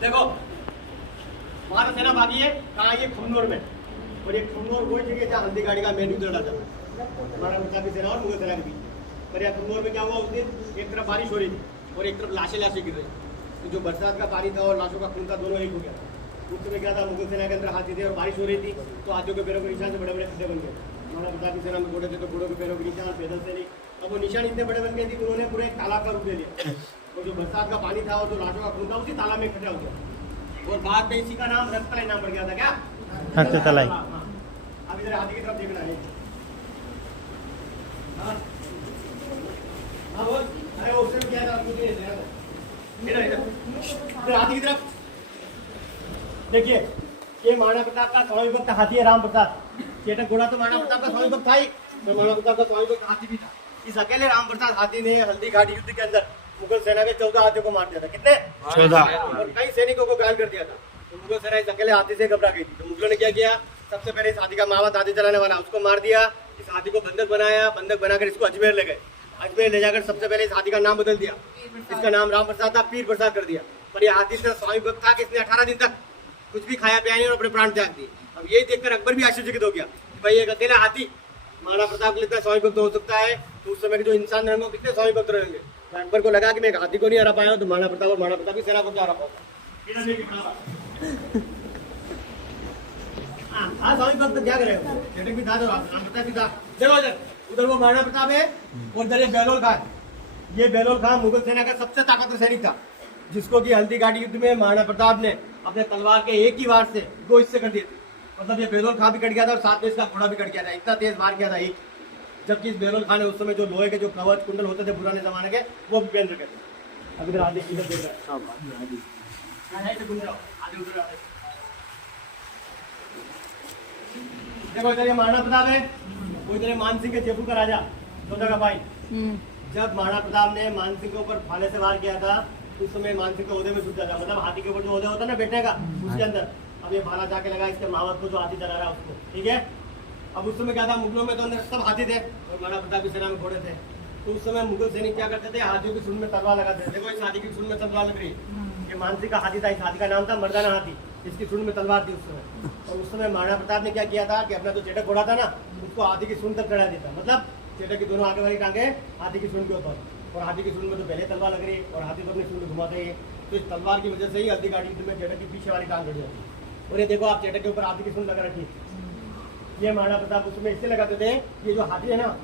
देखो महाराज सेना भागी है कहाँ, ये खमनोर में। और ये खमनोर वही जगह जहाँ हल्दी गाड़ी का मेन युद्ध लड़ा था हमारा प्रताप की सेना और मुगल सेना के बीच। पर यहाँ खमनोर में क्या हुआ, उस दिन एक तरफ बारिश हो रही थी और एक तरफ लाशें गिर रही। तो जो बरसात का पानी था और लाशों का खून था, दोनों एक हो गया। उस समय क्या था, मुगल सेना के अंदर हाथी थे और बारिश हो रही थी, तो हाथियों के पैरों के निशान से बड़े बड़े खड्डे बन गए। हमारा प्रताप की सेना में घोड़े थे तो घोड़ों के पैरों के निशान, पैदल से नहीं। अब वो निशान इतने बड़े बन गए थे कि उन्होंने पूरे एक तालाब का रूप ले लिया। और जो बरसात का पानी था और जो लाशों का खून था उसी तालाब में इकट्ठा हो गया। और बाद में इसी का नाम रक्ततलाई नाम पड़ गया था। क्या रक्ततलाई? अब इधर हाथी की तरफ देखना है। हाँ बोल। अरे वो उसने क्या था, मुझे इधर हाथी की तरफ देखिए। ये महाराणा प्रताप का स्वामी भक्त हाथी है, राम प्रसाद। चेतक घोड़ा तो महाराणा प्रताप का स्वामी भक्त था ही, तो महाराणा प्रताप का स्वामी भक्त हाथी भी था। इस अकेले राम प्रसाद हाथी ने हल्दी घाटी युद्ध के अंदर मुगल सेना के 14 हाथियों को मार दिया था। कितने? 14। और कई सैनिकों को घायल कर दिया था। तो मुगल सेना इस अकेले हाथी से घबरा गई थी। तो मुगलों ने क्या किया, सबसे पहले इस हाथी का मावत हाथी चलाने वाला उसको मार दिया। इस हाथी को बंधक बनाया, बंधक बनाकर इसको अजमेर ले गए। अजमेर ले जाकर सबसे पहले इस हाथी का नाम बदल दिया। इसका नाम राम प्रसाद था, पीर प्रसाद कर दिया। पर यह हाथी इतना स्वामी भक्त था कि इसने 18 दिन तक कुछ भी खाया पिया नहीं और अपने प्राण त्याग दिए। अब यही देखकर अकबर भी आश्चर्यचकित हो गया कि भाई एक अकेला हाथी महाराणा प्रताप के लिए इतना स्वामी भक्त हो सकता है, तो उस समय के जो इंसान रहेंगे वो कितने स्वामी भक्त रहेंगे। तो अकबर को लगा कि मैं एक हाथी को नहीं हरा पाया तो महाराणा प्रताप और महाराणा प्रताप की सेना को क्या हरा पाऊंगा। हाँ स्वामी भक्त क्या करे, चेटक भी था तो राम प्रताप भी था। देखो उधर वो महाराणा प्रताप है और इधर ये बेलोल खान। ये बेलोल खान मुगल सेना का सबसे ताकतवर सैनिक था, जिसको कि हल्दी घाटी युद्ध में महाराणा प्रताप ने अपने तलवार के एक ही वार से 2 हिस्से कर दिए थे। मतलब ये बेलोल खान भी कट गया था और साथ में इसका घोड़ा भी कट गया था। इतना तेज वार किया था एक। जबकि इस बेलोल खान ने उस समय जो लोहे के जो कवच कुंडल होते थे पुराने जमाने के, वो भी पहन रखे थे। अब इधर आगे इधर देख रहा है। देखो इधर ये महाराणा प्रताप है, वो इधर मानसिंह के जयपुर का राजा, चौथा का भाई। जब महाराणा प्रताप ने मानसिंह के ऊपर भाले से वार किया था, उस समय मानसिंह के ओहदे में छूट जाता, मतलब हाथी के ऊपर जो ओहदा होता है ना बैठने का, उसके अंदर। अब ये भाला जाके लगा इसके मावत को जो हाथी चला रहा है उसको। ठीक है। अब उस समय क्या था, मुगलों में तो अंदर सब हाथी थे और महाराणा प्रताप की सेना में घोड़े थे। तो उस समय मुगल सैनिक क्या करते थे, हाथियों की सूंड में तलवार लगाते थे। देखो इस हाथी की सूंड में तलवार लग रही है। ये मानसिंह का हाथी था, इस हाथी का नाम था मर्दाना हाथी। इसकी सूंड में तलवार थी उस समय। और उस समय महाराणा प्रताप ने क्या किया था कि अपना जो चेटक घोड़ा था ना, उसको हाथी की सूंड तक चढ़ा दिया था। मतलब चेटक की दोनों आगे वाली टांगे हाथी की सूंड के ऊपर, और हाथी की सूंड में तो पहले तलवार लग रही है और हाथी तो अपनी सूंड घुमाते ही। तो इस तलवार की वजह से ही हल्दी घाटी युद्ध में चेटक की पीछे वाली टांग कट जाती है। और ये देखो आप चेटक के ऊपर हाथी की सूंड लगा रखी है। ये महाराणा प्रताप उसमें इससे लगाते थे, ये जो हाथी है ना,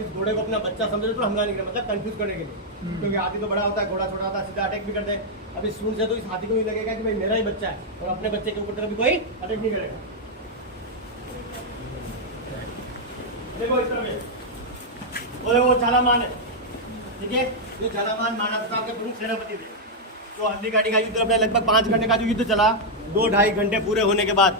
इस घोड़े को अपना बच्चा समझे तो हमला नहीं करे, मतलब कंफ्यूज करने के लिए। क्योंकि हाथी तो बड़ा होता है, घोड़ा छोटा होता है, सीधा अटैक भी करते हैं। अब इस सूंड से तो इस हाथी को भी लगेगा कि भाई मेरा ही बच्चा है और अपने बच्चे के ऊपर कभी कोई अटैक नहीं करेगा। देखो इस तरह में वो झालामान है। ठीक है, ये झालामान महाराणा प्रताप के प्रमुख सेनापति थे। तो हल्दी घाटी का युद्ध अपने लगभग 5 घंटे का जो युद्ध चला, 2-2.5 घंटे पूरे होने के बाद